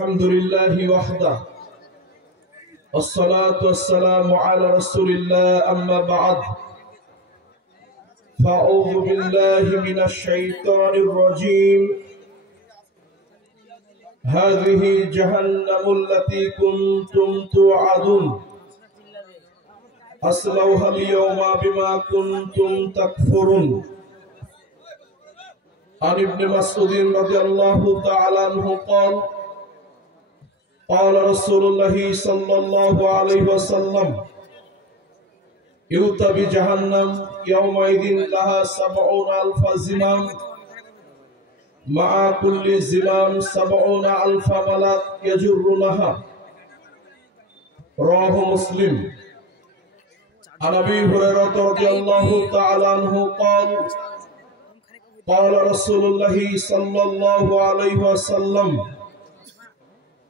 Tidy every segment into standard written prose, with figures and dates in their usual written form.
الحمد لله وحده والصلاة والسلام على رسول الله أما بعد فأعوذ بالله من الشيطان الرجيم هذه جهنم التي كنتم توعدون أصلوها اليوم بما كنتم تكفرون عن ابن مسعود رضي الله تعالى عنه قال قال رسول الله صلى الله عليه وسلم يؤتى بجهنم يومئذ لها 70,000 زمام مع كل زمام 70,000 ملك يجرونها رواه مسلم عن أبي هريرة رضي الله تعالى عنه قال قال رسول الله صلى الله عليه وسلم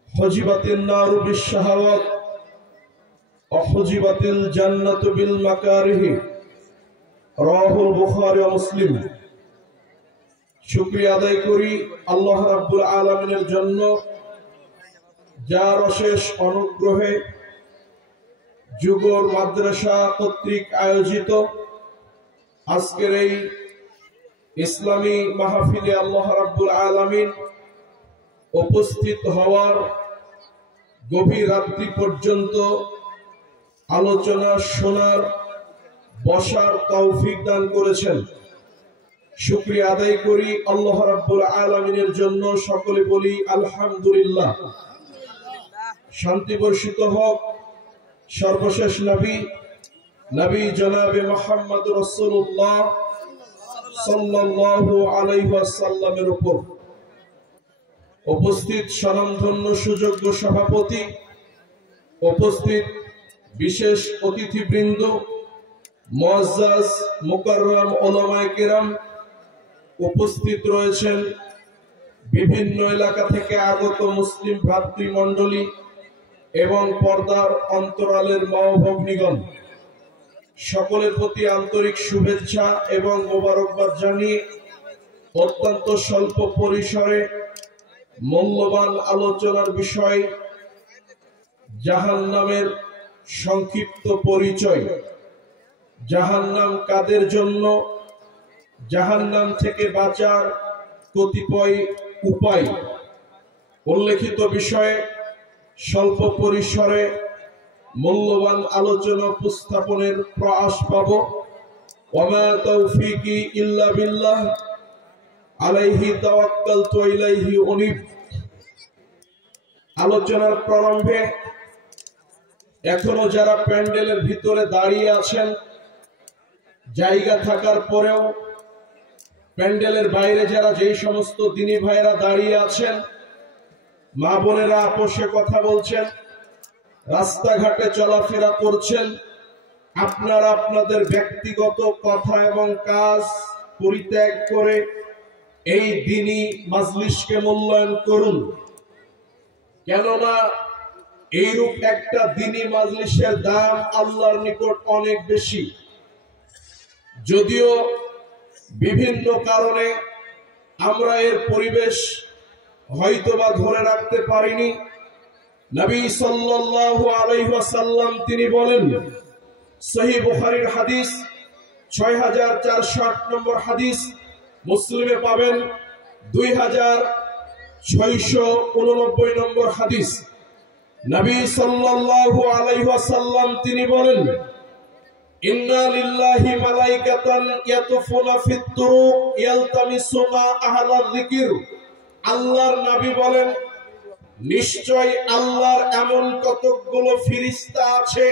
حجبت النار بالشهوات وحجبت الجنة بالمكاره رواه البخاري ومسلم শুকরিয়া আদায় করি আল্লাহ রাব্বুল আলামিনের জন্য যার অশেষ অনুগ্রহে যুগর মাদ্রাসা কর্তৃক আয়োজিত আজকের এই ইসলামী মাহফিলে আল্লাহ রাব্বুল আলামিন উপস্থিত হওয়ার গভীর রাত্রি পর্যন্ত আলোচনা শোনার বসার তৌফিক দান করেছেন। শুকরিয়া আদায় করি আল্লাহ রাব্বুল আলামিনের জন্য। সকলে বলি আলহামদুলিল্লাহ। শান্তি বর্ষিত হোক সর্বশেষ নবী জনাবে মুহাম্মদ রাসূলুল্লাহ সাল্লাল্লাহু আলাইহি ওয়াসাল্লামের উপর। উপস্থিত স্বনামধন্য সুযোগ্য সভাপতি, উপস্থিত বিশেষ অতিথিবৃন্দ, মুআজ্জাজ মুকাররম উলামায়ে কেরাম, উপস্থিত রয়েছেন বিভিন্ন এলাকা থেকে আগত মুসলিম ভ্রাতৃমণ্ডলী এবং পর্দার অন্তরালের মা ও ভগ্নীগণ, সকলের প্রতি আন্তরিক শুভেচ্ছা এবং মোবারকবাদ জানিয়ে অত্যন্ত স্বল্প পরিসরে মূল্যবান আলোচনার বিষয় জাহান্নামের সংক্ষিপ্ত পরিচয়, জাহান্নাম কাদের জন্য, জাহান্নাম থেকে বাঁচার কতিপয় উপায় উল্লেখিত বিষয়ে স্বল্প পরিসরে মূল্যবান আলোচনা উপস্থাপনের প্রয়াস পাব। ওয়া তৌফিকি ইল্লা বিল্লাহ আলাইহি তাওয়াক্কালতু ওয়া ইলাইহি উনীব। আলোচনার প্রারম্ভে এখনো যারা প্যান্ডেলের ভিতরে দাঁড়িয়ে আছেন, জায়গা থাকার পরেও প্যান্ডেলের বাইরে যারা যেই সমস্ত দিনী ভাইরা দাঁড়িয়ে আছেন, মা বোনেরা আপোষে কথা বলছেন, রাস্তাঘাটে চলাফেরা করছেন, আপনারা আপনাদের ব্যক্তিগত কথা এবং কাজ পরিত্যাগ করে এই দ্বীনি মাজলিসকে মূল্যায়ন করুন। কেননা এইরূপ একটা দ্বীনি মাজলিসের দাম আল্লাহর নিকট অনেক বেশি। যদিও বিভিন্ন কারণে আমরা এর পরিবেশ হয়তোবা ধরে রাখতে পারিনি। নবী সাল্লাল্লাহু আলাইহি ওয়াসাল্লাম তিনি বলেন, সহিহ বুখারীর হাদিস 6408 নম্বর হাদিস, মুসলিমে পাবেন 2689 নম্বর হাদিস। নবী সাল্লাল্লাহু আলাইহি ওয়াসাল্লাম তিনি বলেন, ইন্না লিল্লাহি মালাইকাতান ইয়াতুফুনা ফিত তুরুক ইয়ালতামিসুনা আহলাল যিকির। আল্লাহর নবী বলেন, নিশ্চয় আল্লাহর এমন কতকগুলো ফেরেশতা আছে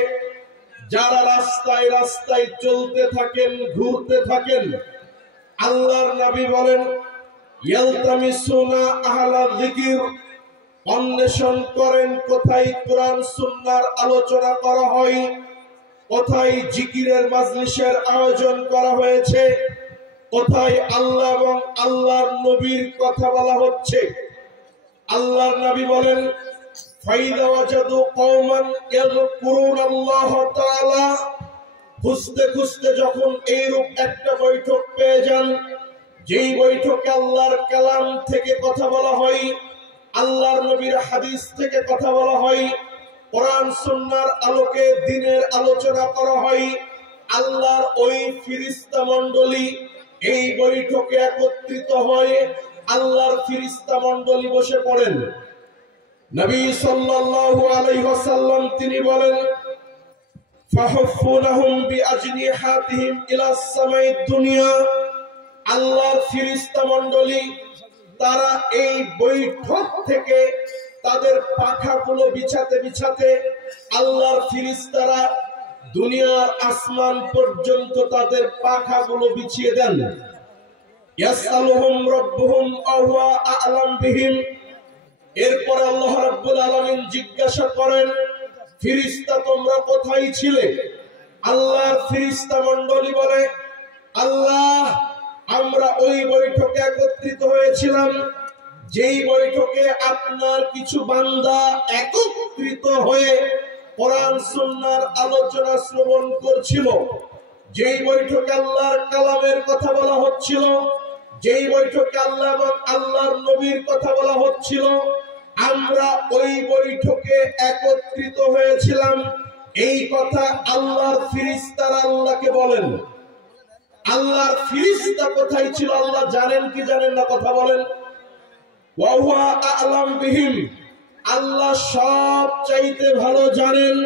যারা রাস্তায় রাস্তায় চলতে থাকেন, ঘুরতে থাকেন। আল্লাহর নবী বলেন, ইয়ালতামিসুনা আহলাল যিকির, অন্বেষণ করেন কোথায় কোরআন সুন্নাহর আলোচনা করা হয়, কোথায় জিকিরের মাজলিসের আয়োজন করা হয়েছে, কোথায় আল্লাহ এবং আল্লাহর নবীর কথা বলা হচ্ছে। আল্লাহর নবী বলেন, ফাইদা ওয়াজাদু কওমান ইয়াযকুরুনাল্লাহ তাআলা, খুঁজতে খুঁজতে যখন এইরূপ একটা বৈঠক পেয়ে যান, যেই বৈঠকে আল্লাহর কালাম থেকে কথা বলা হয়, আল্লাহর নবীর হাদিস থেকে কথা বলা হয়, কোরআন সুন্নাহর আলোকে দ্বীনের আলোচনা করা হয়। আল্লাহর ওই ফেরেশতা মণ্ডলী এই বৈঠকে একত্রিত হয়ে আল্লাহর ফেরেশতা মণ্ডলী বসে পড়েন। নবী সাল্লাল্লাহু আলাইহি ওয়াসাল্লাম তিনি বলেন, ফাহুফুনাহুম বিআজনিহাতিহিম ইলাস সামাইদ দুনিয়া। আল্লাহর ফেরেশতা মণ্ডলী তারা এই বৈঠক থেকে তাদের পাখাগুলো বিছাতে বিছাতে আল্লাহর ফেরেশতারা দুনিয়ার আসমান পর্যন্ত তাদের পাখাগুলো বিছিয়ে দেন। ইয়াসআলুহুম রাব্বুহুম আওয়া আ'লাম বিহিম। এরপর আল্লাহ রাব্বুল আলামিন জিজ্ঞাসা করেন, ফেরেশতা তোমরা কোথায় ছিলে? আল্লাহর ফেরেশতা মণ্ডলী বলে, আল্লাহ আমরা ওই বৈঠকে একত্রিত হয়েছিলাম যেই বৈঠকে আপনার কিছু বান্দা একত্রিত হয়ে কোরআন সুন্নাহর আলোচনা শ্রবণ করছিল, যেই বৈঠকে আল্লাহর কালামের কথা বলা হচ্ছিল, যেই বৈঠকে আল্লাহ এবং আল্লাহর নবীর কথা বলা হচ্ছিল, আমরা ওই বৈঠকে একত্রিত হয়েছিলাম। এই কথা আল্লাহর ফেরেশতারা আল্লাহকে বলেন। আল্লাহর ফেরেশতা কোথায় ছিল আল্লাহ জানেন কি জানেন না? কথা বলেন। ওয়া হুয়া আ'লাম বিহিম। আল্লাহ সব চাইতে ভালো জানেন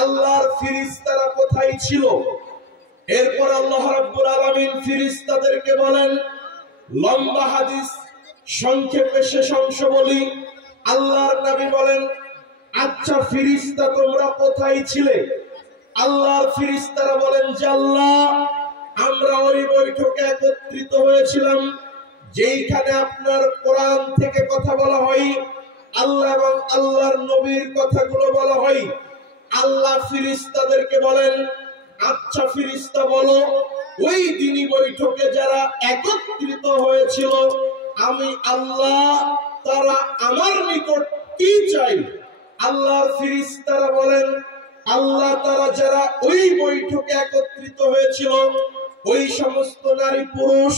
আল্লাহর ফেরেশতারা কোথায় ছিল। এরপর আল্লাহ রাব্বুল আলামিন ফেরেশতাদেরকে বলেন, লম্বা হাদিস সংক্ষেপে শেষ অংশ বলি। আল্লাহর নবী বলেন, আচ্ছা ফেরেশতা তোমরা কোথায় ছিলে? আল্লাহর ফেরেশতারা বলেন যে আল্লাহ আমরা ওই বৈঠকে একত্রিত হয়েছিলাম যেইখানে আপনার কোরআন থেকে কথা বলা হয়, আল্লাহ এবং আল্লাহর নবীর কথাগুলো বলা হয়। আল্লাহ ফেরেশতাদেরকে বলেন, আচ্ছা ফেরেশতা বলো ওই দিনই বৈঠকে যারা একত্রিত হয়েছিল আমি আল্লাহ তারা আমার নিকট কি চাই? আল্লাহর ফেরেশতারা বলেন, আল্লাহ তারা যারা ওই বৈঠকে একত্রিত হয়েছিল ওই সমস্ত নারী পুরুষ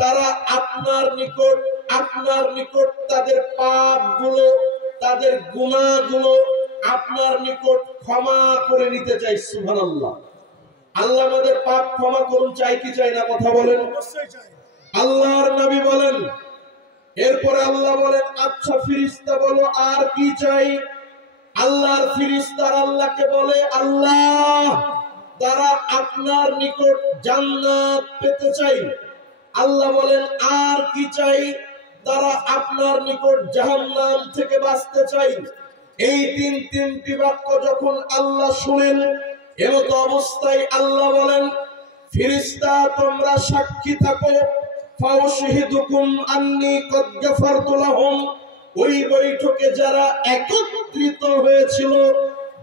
তারা আপনার নিকট তাদের পাপগুলো তাদের গুনাহগুলো আপনার নিকট ক্ষমা করে নিতে চাই। সুবহানাল্লাহ। আল্লাহ আমাদের পাপ ক্ষমা করুন, চাই কি চাই না? কথা বলেন। আল্লাহর নবী বলেন, এরপরে আল্লাহ বলেন, আচ্ছা ফেরেশতা বলো আর কি চাই? আল্লাহর ফেরেশতারা আল্লাহকে বলে, আল্লাহ তারা আপনার নিকট জান্নাত পেতে চাই। আল্লাহ বলেন, আর কি চাই? তারা আপনার নিকট জাহান্নাম থেকে বাঁচতে চাই। এই তিনটি বাক্য যখন আল্লাহ শুনেন এমত অবস্থায় আল্লাহ বলেন, ফেরেশতা তোমরা সাক্ষী থাকো, ফাউশহিদুকুম আন্নী কদ গাফারতু লাহুম। ওই বৈঠকে যারা একত্রিত হয়েছিল,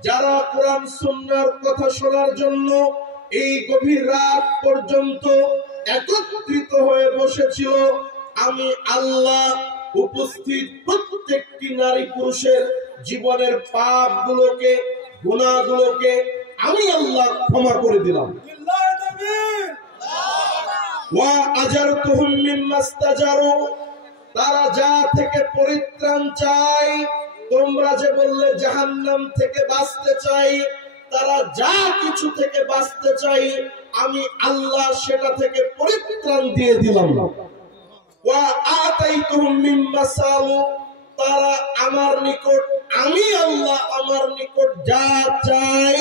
যারা কোরআন সুন্নাহর কথা শোনার জন্য এই গভীর রাত পর্যন্ত একত্রিত হয়ে বসেছিল, আমি আল্লাহ উপস্থিত প্রত্যেকটি নারী পুরুষের জীবনের পাপগুলোকে গুনাহগুলোকে আমি আল্লাহ ক্ষমা করে দিলাম। ওয়া আজারতুহুম মিম্মাস্তাজারু। তারা যা থেকে পরিত্রাণ চাই, তোমরা যে বললে জাহান্নাম থেকে বাঁচতে চাই, তারা যা কিছু থেকে বাঁচতে চাই আমি আল্লাহ সেটা থেকে পরিত্রাণ দিয়ে দিলাম। ওয়া আতাইতুহুম মিম্মা সালু। তারা আমার নিকট আমি আল্লাহ আমার নিকট যা চাই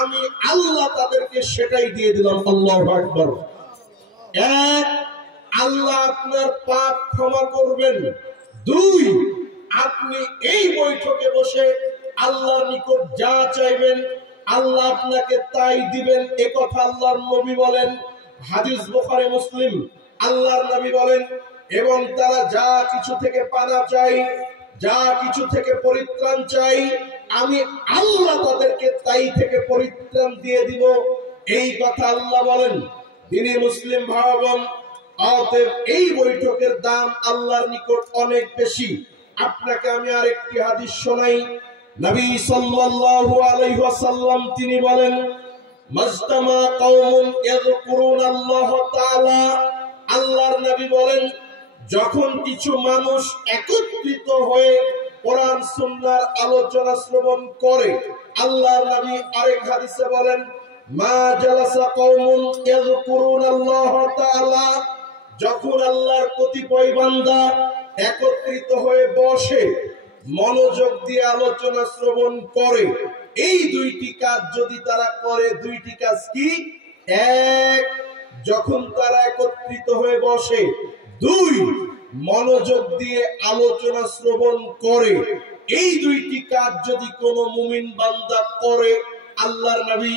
আমি আল্লাহ তাদেরকে সেটাই দিয়ে দিলাম। আল্লাহু আকবার। এক, আল্লাহ আপনার পাপ ক্ষমা করবেন। দুই, আপনি এই বৈঠকে বসে আল্লাহর নিকট যা চাইবেন আল্লাহ আপনাকে তাই দিবেন। এ কথা আল্লাহর নবী বলেন, হাদিস বুখারী মুসলিম। আল্লাহর নবী বলেন, এবং তারা যা কিছু থেকে পানা চাই, যা কিছু থেকে পরিত্রাণ চাই আমি আল্লাহ তাদেরকে তাই থেকে পরিত্রাণ দিয়ে দিব। এই কথা আল্লাহ বলেন। তিনি মুসলিম ভাইবোন, অতএব এই বৈঠকের দাম আল্লাহর নিকট অনেক বেশি। আপনাকে আমি আরেকটি হাদিস শোনাই। নবী সাল্লাল্লাহু আলাইহি ওয়াসাল্লাম তিনি বলেন, মাজতামা কওমুন ইয়াযকুরুনাল্লাহ তাআলা। আল্লাহর নবী বলেন, যখন কিছু মানুষ একত্রিত হয়ে কোরআন সুন্নাহর আলোচনা শ্রবণ করে, আল্লাহর নবী আরেক হাদিসে বলেন, মা জালাসা কওমুন ইয়াযকুরুনাল্লাহ তাআলা, যখন আল্লাহর কতিপয় বান্দা একত্রিত হয়ে বসে মনোযোগ দিয়ে আলোচনা শ্রবণ করে, এই দুইটি কাজ যদি তারা করে, দুইটি কাজ কি? এক, যখন তারা একত্রিত হয়ে বসে, দুই, মনোযোগ দিয়ে আলোচনা শ্রবণ করে, এই দুইটি কাজ যদি কোনো মুমিন বান্দা করে, আল্লাহর নবী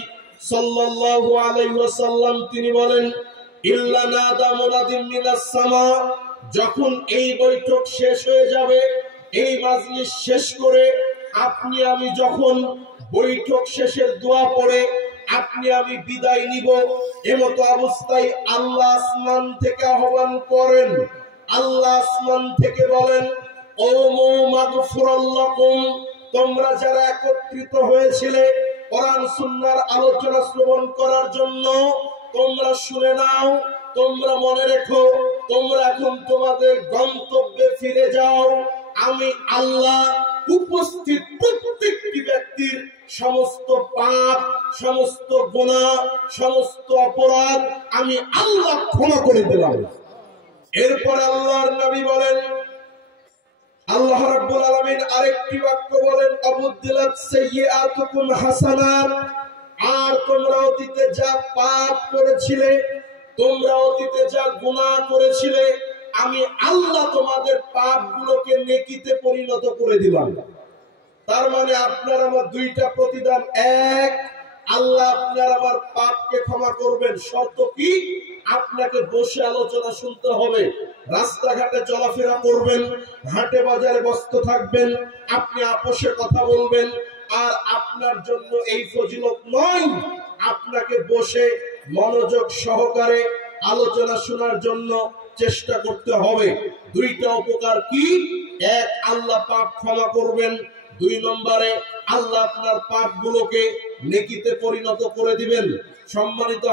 সাল্লাল্লাহু আলাইহি ওয়াসাল্লাম তিনি বলেন, ইল্লা নাদা মুনাদিম মিনাস সামা, যখন এই বৈঠক শেষ হয়ে যাবে, এই মাজলিস শেষ করে আপনি আমি যখন বৈঠক শেষের দোয়া পড়ে আপনি আমি বিদায় নিব, এমতো অবস্থায় আল্লাহ আসমান থেকে আহ্বান করেন, আল্লাহ আসমান থেকে বলেন, ও মাগফিরাল্লাকুম, তোমরা যারা একত্রিত হয়েছিলে কোরআন সুন্নাহর আলোচনা শ্রবণ করার জন্য, তোমরা শুনে নাও, তোমরা মনে রেখো, তোমরা এখন তোমাদের গন্তব্যে ফিরে যাও। আমি আল্লাহ উপস্থিত প্রত্যেকটি ব্যক্তির সমস্ত পাপ, সমস্ত গুনাহ, সমস্ত অপরাধ আমি আল্লাহ ক্ষমা করে দিলাম। এরপর আল্লাহর নবী বলেন, আল্লাহ রাব্বুল আলামিন আরেকটি বাক্য বলেন, আবুদ্দিলাত সাইয়্যাতুকুম হাসানাত, আর তোমরা অতীতে যা পাপ করেছিলে, তোমরা অতীতে যা গুনাহ করেছিলে, আমি আল্লাহ তোমাদের পাপগুলোকে নেকিতে পরিণত করে দিলাম। তার মানে আপনার আমার দুইটা প্রতিদান, এক, আল্লাহ আপনার আমার পাপকে ক্ষমা করবেন, শর্ত কি? আপনাকে বসে আলোচনা শুনতে হবে, রাস্তাঘাটে চলাফেরা করবেন, হাটে বাজারে ব্যস্ত থাকবেন, আপনি আপোষে কথা বলবেন, আর আপনার জন্য এই ফজিলত নয়, আপনাকে বসে মনোযোগ সহকারে আলোচনা শোনার জন্য চেষ্টা করতে হবে। দুইটা উপকার কি? এক, আল্লাহ পাপ ক্ষমা করবেন, দুই নম্বরে আল্লাহ আপনার পাপগুলোকে নেকিতে পরিণত করে দিবেন। সম্মানিত